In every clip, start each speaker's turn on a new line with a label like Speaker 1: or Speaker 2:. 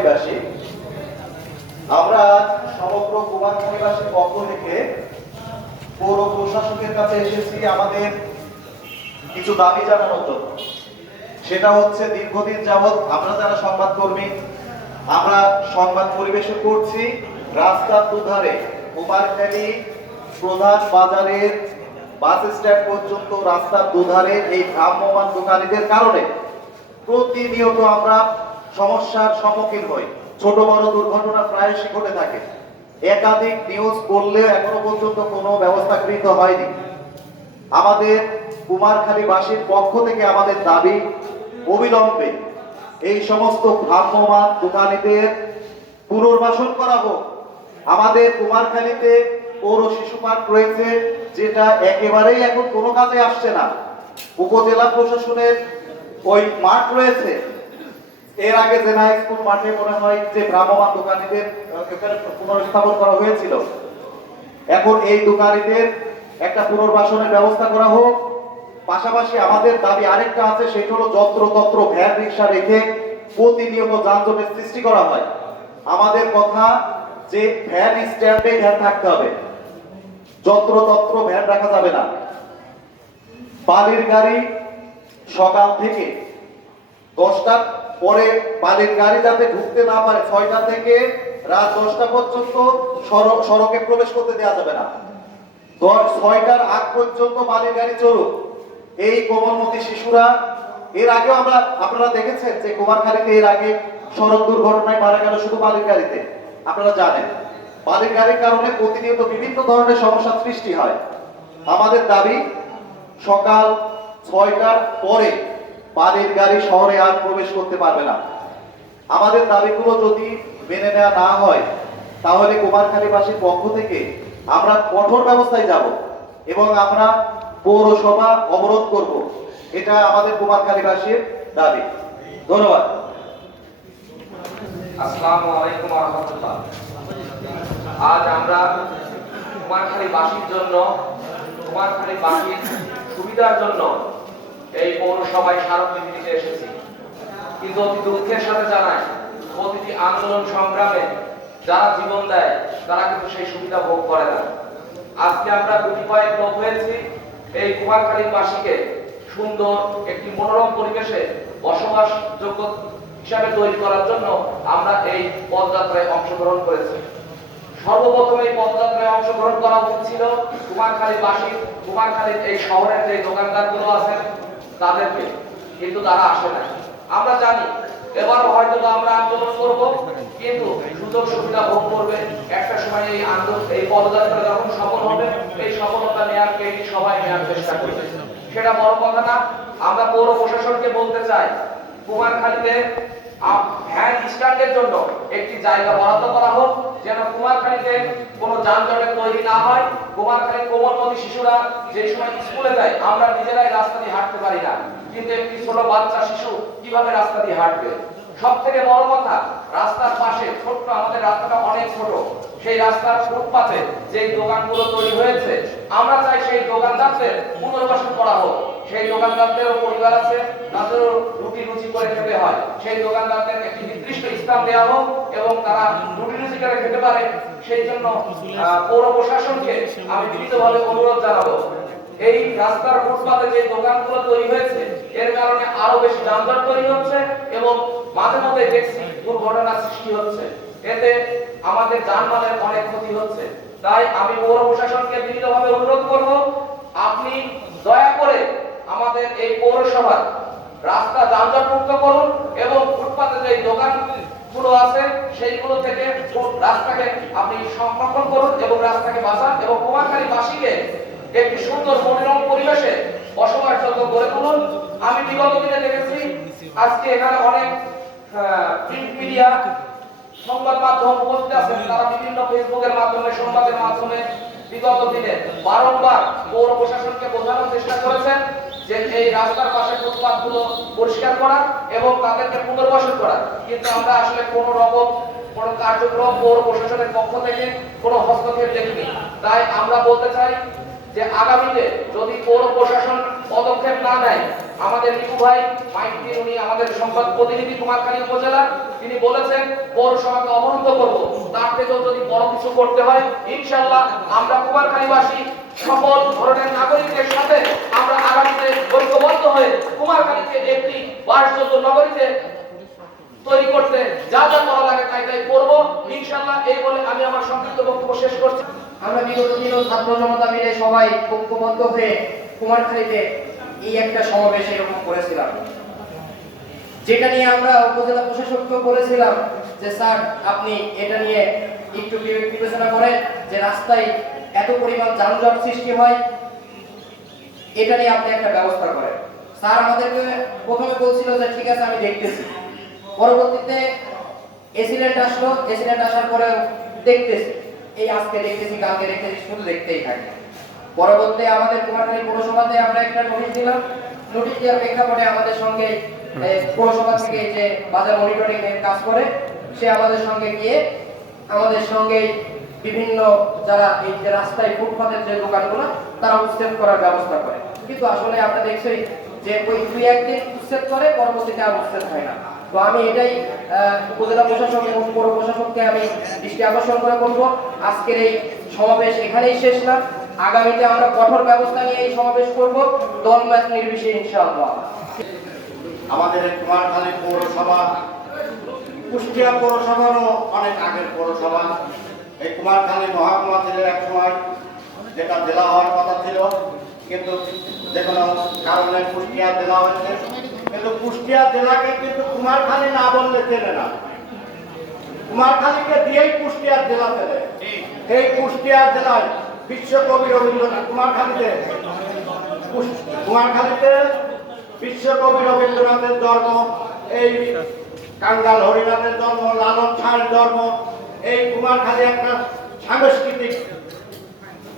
Speaker 1: কুমারখালীবাসী আমরা সমগ্র কুমারখালীবাসীর পক্ষ থেকে পৌর প্রশাসকের কাছে এসেছি আমাদের কিছু দাবি জানানোর জন্য। সেটা হচ্ছে দীর্ঘদিন যাবৎ আমরা যারা সংবাদকর্মী, আমরা সংবাদ পরিবেশন করছি রাস্তার দুধারে। কুমারখালী প্রধান বাজারের বাস স্ট্যান্ড পর্যন্ত রাস্তার দুধারে এই ভ্রাম্যমান দোকানীদের কারণে প্রতিনিয়ত আমরা সমস্যার সম্মুখীন হই। ছোট বড় দুর্ঘটনা প্রায়শই ঘটে থাকে। একাধিক নিউজ করলেও এখনও পর্যন্ত কোনো ব্যবস্থা গৃহীত হয়নি। আমাদের কুমারখালীবাসীর পক্ষ থেকে আমাদের দাবি অবিলম্বে এই সমস্ত ভ্রাম্যমান দোকানীদের পুনর্বাসন করা হোক। আমাদের কুমারখালীতে পৌর শিশু পার্ক রয়েছে, যেটা একেবারেই এখন কোনো কাজে আসছে না। উপজেলা প্রশাসনের ওই মাঠ রয়েছে এর আগে জেনা স্কুল মাঠে মনে হয় যে ভ্রাম্যমান দোকানীদের পুনর্স্থাপন করা হয়েছিল, এখন এই দোকানীদের একটা পুনর্বাসনের ব্যবস্থা করা হোক। পাশাপাশি আমাদের দাবি আরেকটা আছে, সেটা হলো যত্র তত্র ভ্যান রিক্সা রেখে প্রতিনিয়ত যানজটের সৃষ্টি করা হয়। আমাদের কথা যে ভ্যান স্ট্যান্ডে ভ্যান থাকতে হবে যত্র তত্র ভ্যান রাখা যাবে না। বালির গাড়ি সকাল থেকে দশটার পরে বালির গাড়ি যাতে ঢুকতে না পারে, ছয়টা থেকে রাত দশটা পর্যন্ত সড়ক- প্রবেশ করতে দেওয়া যাবে না। ছয়টার আগ পর্যন্ত বালির গাড়ি চলুক। এই কোমলমতি শিশুরা, এর আগেও আমরা, আপনারা দেখেছেন যে কুমারখালীতে এর আগে সড়ক দুর্ঘটনায় মারা গেল শুধু বালির গাড়িতে। আপনারা জানেন, বালির গাড়ির কারণে প্রতিনিয়ত বিভিন্ন ধরনের সমস্যার সৃষ্টি হয়। আমাদের দাবি, সকাল ছয়টার পরে বালির গাড়ি শহরে আর প্রবেশ করতে পারবে না। আমাদের দাবিগুলো যদি মেনে নেওয়া না হয়, তাহলে কুমারখালীবাসীর পক্ষ থেকে আমরা কঠোর ব্যবস্থায় যাব এবং আমরা পৌরসভা অবরোধ করব। এটা আমাদের কুমারখালীবাসীর দাবি। ধন্যবাদ।
Speaker 2: আজ আমরা কুমারখালীবাসীর জন্য কুমারখালীবাসীর সুবিধার জন্য এই পৌরসভায় স্মারকলিপি দিতে এসেছি। কিন্তু অতি দুঃখের সাথে জানাই প্রতিটি আন্দোলন সংগ্রামে যারা জীবন দেয়, তারা কিন্তু সেই সুবিধা ভোগ করে না। আজকে আমরা গুটি কয়েক লোক হয়েছি, এই কুমারখালীবাসীকে সুন্দর একটি মনোরম পরিবেশে বসবাসযোগ্য হিসাবে তৈরি করার জন্য আমরা এই পদযাত্রায় অংশগ্রহণ করেছি। সর্বপ্রথম এই পদযাত্রায় অংশগ্রহণ করা উচিত ছিল কুমারখালীবাসী কুমারখালীর এই শহরের যে দোকানদারগুলো আছেন তাদেরকে, কিন্তু তারা আসে না আমরা জানি, এবার হয়তো আমরা আন্দোলন করব, কিন্তু সুযোগ সুবিধা ভোগ করবে। একটা সময় এই আন্দোলন, এই পদযাত্রা যখন সফল হবে, এই সফলতা নেওয়ার কে সবাই নেওয়ার চেষ্টা করবে? সেটা বড় কথা না। আমরা পৌর প্রশাসনকে বলতে চাই কুমারখালীতে ভ্যান স্ট্যান্ডের জন্য একটি জায়গা বরাদ্দ করা হোক, যেন কুমারখালীতে কোনো যানজটের তৈরি না হয়। কুমারখালী কোমলমতি শিশুরা যে সময় স্কুলে যায়, আমরা নিজেরাই রাস্তা দিয়ে হাঁটতে পারি না। কিন্তু একটি ছোট বাচ্চা শিশু কীভাবে রাস্তা দিয়ে হাঁটবে? সব থেকে বড় কথা, রাস্তার পাশে ছোট্ট, আমাদের রাস্তাটা অনেক ছোট। সেই রাস্তার ফুটপাতে যে দোকানগুলো তৈরি হয়েছে, আমরা চাই সেই দোকানদারদের পুনর্বাসন করা হোক। সেই দোকানদারদেরও পরিবার আছে, তাদেরও রুটি রুচি করে খেতে হয়। সেই দোকানদারদের একটি নির্দিষ্ট স্থান দেওয়া হোক এবং তারা রুটি রুচি করে খেতে পারে, সেই জন্য পৌর প্রশাসনকে আমি বিনীতভাবে অনুরোধ জানাব। এই রাস্তার ফুটপাতে যে দোকানগুলো তৈরি হয়েছে, এর কারণে আরও বেশি যানজট তৈরি হচ্ছে এবং মাঝে মধ্যে দেখছি দুর্ঘটনা সৃষ্টি হচ্ছে। এতে আমাদের যানবাহনের অনেক ক্ষতি হচ্ছে। তাই আমি পৌর প্রশাসনকে বিনীতভাবে অনুরোধ করব, আপনি দয়া করে আমাদের এই পৌরসভার রাস্তা যানজট মুক্ত করুন এবং ফুটপাতে যে দোকানগুলো আছে, সেইগুলো থেকে রাস্তাকে আপনি সংরক্ষণ করুন এবং রাস্তাকে বাঁচান এবং কুমারখালী বাসীকে একটি সুন্দর মনোরম পরিবেশে বসবাসযোগ্য গড়ে তুলুন। আমি বিগত দিনে দেখেছি, আজকে এখানে অনেক প্রিন্ট মিডিয়া সংবাদ মাধ্যম উপস্থিত আছেন। তারা বিভিন্ন ফেসবুকের মাধ্যমে, সংবাদের মাধ্যমে বিগত দিনে বারংবার পৌর প্রশাসনকে বোঝানোর চেষ্টা করেছেন। যে এই রাস্তার পাশে ফুটপাথগুলো পরিষ্কার করা এবং তাদেরকে পুনর্বাসন করা। কিন্তু আমরা আসলে কোনো রকম, কোনো কার্যক্রম পৌর প্রশাসনের পক্ষ থেকে কোনো হস্তক্ষেপ দেখিনি। তাই আমরা বলতে চাই যে আগামীতে যদি পৌর প্রশাসন পদক্ষেপ না নেয়, আমাদের রিপু ভাই মাইক উনি আমাদের সংবাদ প্রতিনিধি কুমারখালী উপজেলা তিনি বলেছেন, পৌরসভাকে অবরুদ্ধ করব। তার থেকেও যদি বড় কিছু করতে হয়, ইনশাআল্লাহ আমরা কুমারখালীবাসী সকল ধরনের নাগরিকদের সাথে আমরা আগামীতে ঐক্যবদ্ধ হয়ে কুমারখালীকে একটি বাসযোগ্য নগরীতে তৈরি করতে যা যা করা লাগে তাই তাই করব। ইনশাআল্লাহ এই বলে আমি আমার সংক্ষিপ্ত বক্তব্য শেষ করছি।
Speaker 3: আমরা বিগত দিনও ছাত্র জনতা মিলে সবাই ঐক্যবদ্ধ হয়ে কুমারখালীতে এই একটা সমাবেশ এরকম করেছিলাম। যেটা নিয়ে আমরা উপজেলা প্রশাসককে বলেছিলাম যে, স্যার, আপনি এটা নিয়ে একটু বিবেচনা করেন যে, রাস্তায় এত পরিমাণ যানজট সৃষ্টি হয়। এটা নিয়ে আপনি একটা ব্যবস্থা করেন। স্যার আমাদেরকে প্রথমে বলছিল যে, ঠিক আছে, আমি দেখতেছি। পরবর্তীতে এসিডেন্ট আসলো এসিডেন্ট আসার পরে দেখতেছি। এই আজকে দেখতেছি, কালকে দেখতেছি, শুধু দেখতেই থাকে। পরবর্তী আমাদের কুমারখালী পৌরসভাতে আমরা একটা নোটিশ দিলাম। নোটিশ দেওয়ার প্রেক্ষাপটে আমাদের সঙ্গে পৌরসভা থেকে যে বাজার মনিটরিং এর কাজ করে, সে আমাদের সঙ্গে গিয়ে, আমাদের সঙ্গে বিভিন্ন যারা এই যে রাস্তায় ফুটপাতের যে দোকানগুলো, তারা উচ্ছেদ করার ব্যবস্থা করে। কিন্তু আসলে আমরা দেখছি যে ওই দুই একদিন উচ্ছেদ করে পরবর্তীতে আর উচ্ছেদ হয় না। তো আমি এটাই উপজেলা প্রশাসক এবং পৌর প্রশাসককে আমি দৃষ্টি আকর্ষণ করে বলব, আজকের এই সমাবেশ এখানেই শেষ না। আগামীতে আমরা কঠোর ব্যবস্থা নিয়ে এই সমাবেশ করব। দল ম্যাচ নির্বিশেষে ইনশাআল্লাহ।
Speaker 4: আমাদের কুমারখালী পৌরসভা, কুষ্টিয়া পৌরসভারও অনেক আগের পৌরসভা। এই কুমারখালী মহাকুমা ছিল এক সময়, যেটা জেলা হওয়ার কথা ছিল। কিন্তু যে কারণে কুষ্টিয়া জেলা হয়েছে। কিন্তু কুষ্টিয়া জেলাকে কিন্তু কুমারখালী না বললে চেনে না। কুমারখালীকে দিয়েই কুষ্টিয়া জেলা চেনে। এই কুষ্টিয়া জেলায় বিশ্বকবি রবীন্দ্রনাথ কুমারখালীতে কুমারখালীতে বিশ্বকবি রবীন্দ্রনাথের জন্ম, এই কাঙ্গাল হরিনাথের জন্ম, লালন খাঁর জন্ম, এই কুমারখালী একটা সাংস্কৃতিক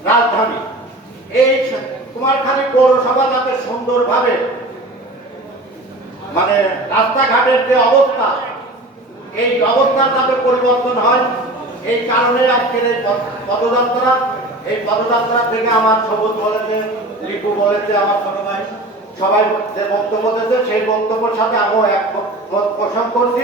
Speaker 4: রাজধানী। এই স- কুমারখালী পৌরসভা যাতে সুন্দরভাবে মানে রাস্তাঘাটের যে অবস্থা, এই অবস্থার যাতে পরিবর্তন হয়, এই কারণে আজকের এই পদযাত্রা। এই পদযাত্রা থেকে আমার সবুজ বলেছে, লিপু বলেছে, আমার ছোট ভাই সবাই যে বক্তব্য দিয়েছে, সেই বক্তব্যের সাথে আমিও এক পোষণ করছি।